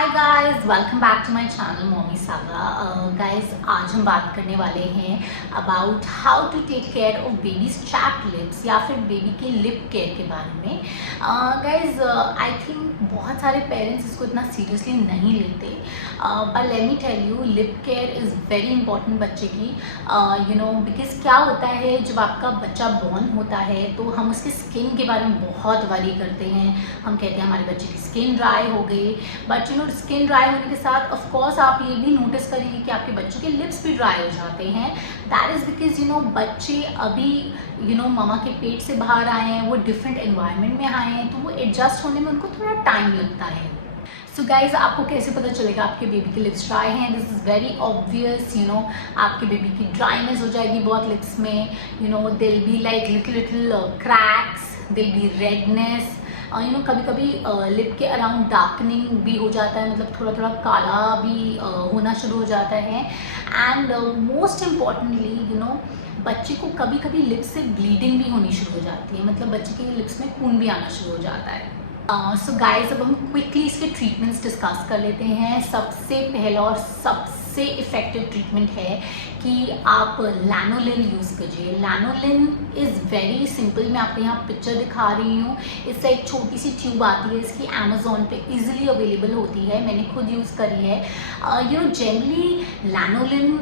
Hi guys, welcome back to my channel mommy saga. Guys, आज हम बात करने वाले हैं about how to take care of baby's chapped lips या फिर बेबी के लिप केयर के बारे में। गाइस, आई थिंक बहुत सारे पेरेंट्स इसको इतना सीरियसली नहीं लेते, but let me tell you, lip care is very important बच्चे की। बिकॉज क्या होता है, जब आपका बच्चा बॉर्न होता है तो हम उसके स्किन के बारे में बहुत वरी करते हैं। हम कहते हैं हमारे बच्चे की स्किन ड्राई हो गई, बट स्किन ड्राई होने के साथ ऑफ कोर्स आप ये भी नोटिस करेंगे कि आपके बच्चों के लिप्स भी ड्राई हो जाते हैं। दैट इज़ बिकॉज बच्चे अभी मामा के पेट से बाहर आए हैं, वो डिफरेंट एनवायरनमेंट में आए हैं, तो वो एडजस्ट होने में उनको थोड़ा टाइम लगता है। सो गाइज, आपको कैसे पता चलेगा आपके बेबी के लिप्स ड्राई हैं? This is very obvious. आपके बेबी की ड्राइनेस हो जाएगी बहुत लिप्स में। दिल बी लाइक लिटिल क्रैक्स, दिल बी रेडनेस, कभी कभी लिप के अराउंड डार्कनिंग भी हो जाता है, मतलब थोड़ा थोड़ा काला भी होना शुरू हो जाता है। एंड मोस्ट इम्पॉर्टेंटली बच्चे को कभी कभी लिप से ब्लीडिंग भी होनी शुरू हो जाती है, मतलब बच्चे के लिप्स में खून भी आना शुरू हो जाता है। सो गाइज, अब हम क्विकली इसके ट्रीटमेंट्स डिस्कस कर लेते हैं। सबसे पहला और सबसे इफ़ेक्टिव ट्रीटमेंट है कि आप लैनोलिन यूज़ कीजिए। Lanolin is very simple. मैं आपको यहाँ पिक्चर दिखा रही हूँ। इससे एक छोटी सी ट्यूब आती है, इसकी अमेज़ॉन पे इजीली अवेलेबल होती है, मैंने खुद यूज़ करी है। जनरली लैनोलिन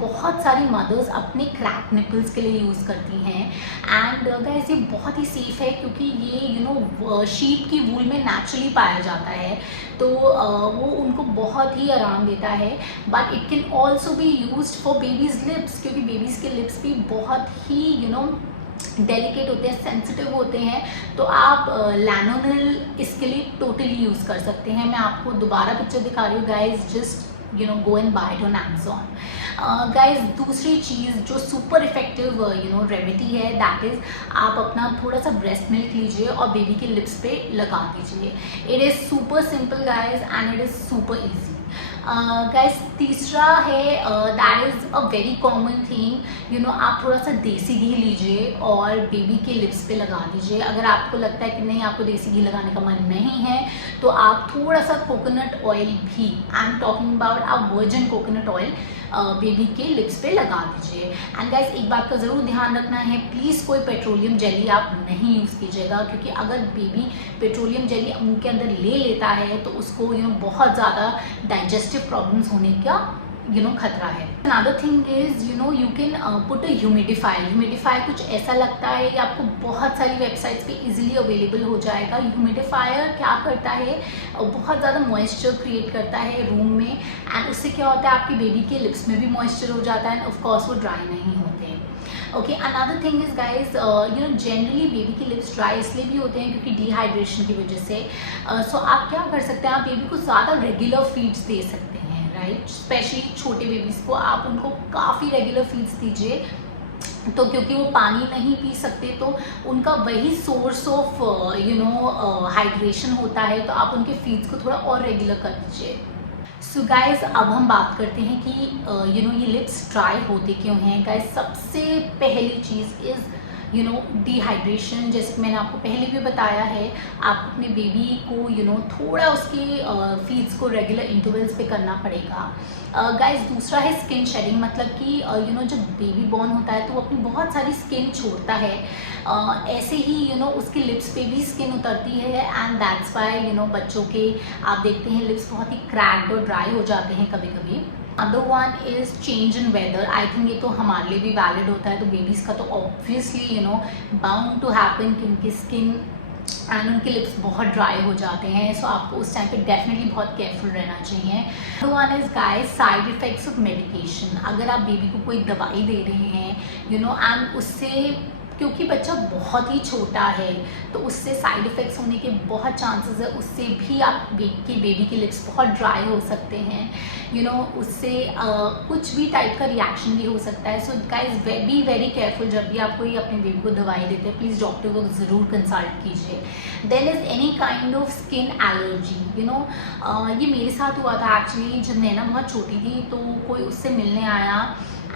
बहुत सारी मदर्स अपने क्रैक निपल्स के लिए यूज़ करती हैं। एंड गाइस, ये बहुत ही सेफ़ है क्योंकि ये शीप की वूल में नेचुरली पाया जाता है, तो वो उनको बहुत ही आराम देता है। But it can also be used for babies lips, क्योंकि बेबीज़ के लिप्स भी बहुत ही डेलिकेट होते हैं, सेंसिटिव होते हैं, तो आप लैनोलिन इसके लिए टोटली यूज़ कर सकते हैं। मैं आपको दोबारा पिक्चर दिखा रही हूँ guys, just go and buy it on Amazon. Guys, दूसरी चीज़ जो सुपर इफेक्टिव रेमेडी है, दैट इज़ आप अपना थोड़ा सा ब्रेस्ट मिल्क लीजिए और बेबी के लिप्स पे लगा दीजिए। It is super simple guys and it is super easy. Guys, तीसरा है that is a very common thing. आप थोड़ा सा देसी घी लीजिए और बेबी के लिप्स पे लगा दीजिए। अगर आपको लगता है कि नहीं, आपको देसी घी लगाने का मन नहीं है, तो आप थोड़ा सा कोकोनट ऑयल भी, I am talking about a virgin coconut oil, baby के लिप्स पे लगा दीजिए। एंड गाइस, एक बात का ज़रूर ध्यान रखना है, प्लीज़ कोई पेट्रोलियम जेली आप नहीं यूज़ कीजिएगा, क्योंकि अगर बेबी पेट्रोलियम जेली मुंह के अंदर ले लेता है तो उसको बहुत ज़्यादा डाइजेस्टिव प्रॉब्लम्स होने का खतरा है। Another thing is you can put a humidifier. Humidifier कुछ ऐसा लगता है कि आपको बहुत सारी वेबसाइट्स पे इजीली अवेलेबल हो जाएगा। ह्यूमिडिफायर क्या करता है, बहुत ज़्यादा मॉइस्चर क्रिएट करता है रूम में, एंड उससे क्या होता है, आपके बेबी के लिप्स में भी मॉइस्चर हो जाता है, एंड ऑफकोर्स वो ड्राई नहीं होते हैं। Okay, another thing is guys, generally baby के लिप्स ड्राई इसलिए भी होते हैं क्योंकि डिहाइड्रेशन की वजह से। सो आप क्या कर सकते हैं, आप बेबी को ज़्यादा रेगुलर फीड्स दे सकते हैं, राइट। स्पेशली छोटे बेबीज़ को आप उनको काफ़ी रेगुलर फीड्स दीजिए, तो क्योंकि वो पानी नहीं पी सकते, तो उनका वही सोर्स ऑफ हाइड्रेशन होता है, तो आप उनके फीड्स को थोड़ा और रेगुलर कर दीजिए। सो गाइज, अब हम बात करते हैं कि ये लिप्स ड्राई होते क्यों हैं। गाइज, सबसे पहली चीज़ इज़ डिहाइड्रेशन। जैसे कि मैंने आपको पहले भी बताया है, आप अपने बेबी को थोड़ा उसके फीड्स को रेगुलर इंटरवल्स पे करना पड़ेगा। गाइज, दूसरा है स्किन शेडिंग, मतलब कि जब बेबी बॉर्न होता है तो वो अपनी बहुत सारी स्किन छोड़ता है, ऐसे ही उसके लिप्स पे भी स्किन उतरती है, एंड दैट्स वाई बच्चों के आप देखते हैं लिप्स बहुत ही क्रैक्ड और ड्राई हो जाते हैं कभी कभी। Other one is change in weather. I think ये तो हमारे लिए भी वैलिड होता है, तो बेबीज़ का तो ऑब्वियसली बाउंड टू हैपन कि उनकी स्किन एंड उनके लिप्स बहुत ड्राई हो जाते हैं, सो आपको उस टाइम पे डेफिनेटली बहुत केयरफुल रहना चाहिए। Other one is guys, side effects of medication. अगर आप बेबी को कोई दवाई दे रहे हैं एंड उससे, क्योंकि बच्चा बहुत ही छोटा है, तो उससे साइड इफ़ेक्ट्स होने के बहुत चांसेस है, उससे भी आप बेबी के लिप्स बहुत ड्राई हो सकते हैं, उससे कुछ भी टाइप का रिएक्शन भी हो सकता है। So guys, be very careful, जब भी आप कोई अपने बेबी को दवाई देते हैं, प्लीज़ डॉक्टर को ज़रूर कंसल्ट कीजिए। Then is any kind of skin allergy. ये मेरे साथ हुआ था एक्चुअली, जब नैना बहुत छोटी थी, तो कोई उससे मिलने आया,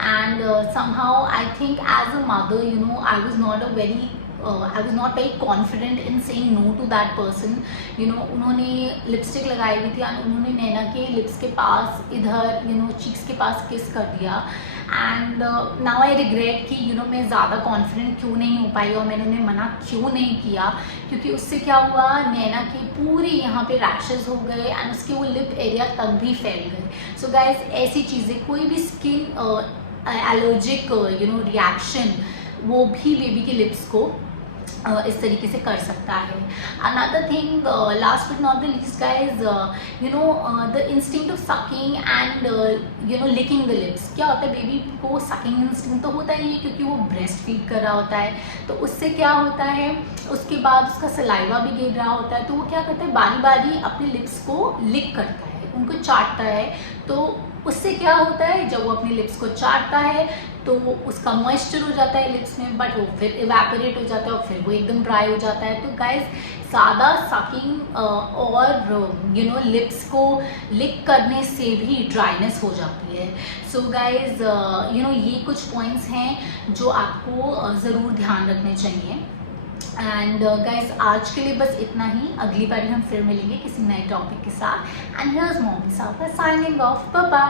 and somehow I think as a mother I was not a very I was not very confident in saying no to that person. उन्होंने लिपस्टिक लगाई हुई थी एंड उन्होंने नैना के लिप्स के पास इधर चीक्स के पास किस कर दिया। एंड नाउ आई रिग्रेट कि मैं ज़्यादा कॉन्फिडेंट क्यों नहीं हो पाई और मैंने उन्हें मना क्यों नहीं किया, क्योंकि उससे क्या हुआ, नैना के पूरे यहाँ पे रैशेस हो गए एंड उसके वो लिप एरिया तक भी फैल गए। सो गाइज ऐसी चीज़ें, कोई भी स्किन एलर्जिक रिएक्शन वो भी बेबी के लिप्स को इस तरीके से कर सकता है। Another thing, last but not the least guys, the instinct of sucking and licking the lips. क्या होता है, बेबी को सकिंग इंस्टिंक्ट तो होता ही है क्योंकि वो ब्रेस्ट फीड कर रहा होता है, तो उससे क्या होता है, उसके बाद उसका सलाइवा भी गिर रहा होता है, तो वो क्या करता है, बारी बारी अपने लिप्स को लिक करता है, उनको चाटता है। तो उससे क्या होता है, जब वो अपने लिप्स को चाटता है तो उसका मॉइस्चर हो जाता है लिप्स में, बट वो फिर इवेपोरेट हो जाता है और फिर वो एकदम ड्राई हो जाता है। तो गाइज ज़्यादा सकिंग और लिप्स को लिक करने से भी ड्राइनेस हो जाती है। सो गाइज ये कुछ पॉइंट्स हैं जो आपको ज़रूर ध्यान रखने चाहिए। एंड गाइज आज के लिए बस इतना ही, अगली बार हम फिर मिलेंगे किसी नए टॉपिक के साथ। एंड हियर्स मॉमी साफा साइनिंग ऑफ, बाय बाय।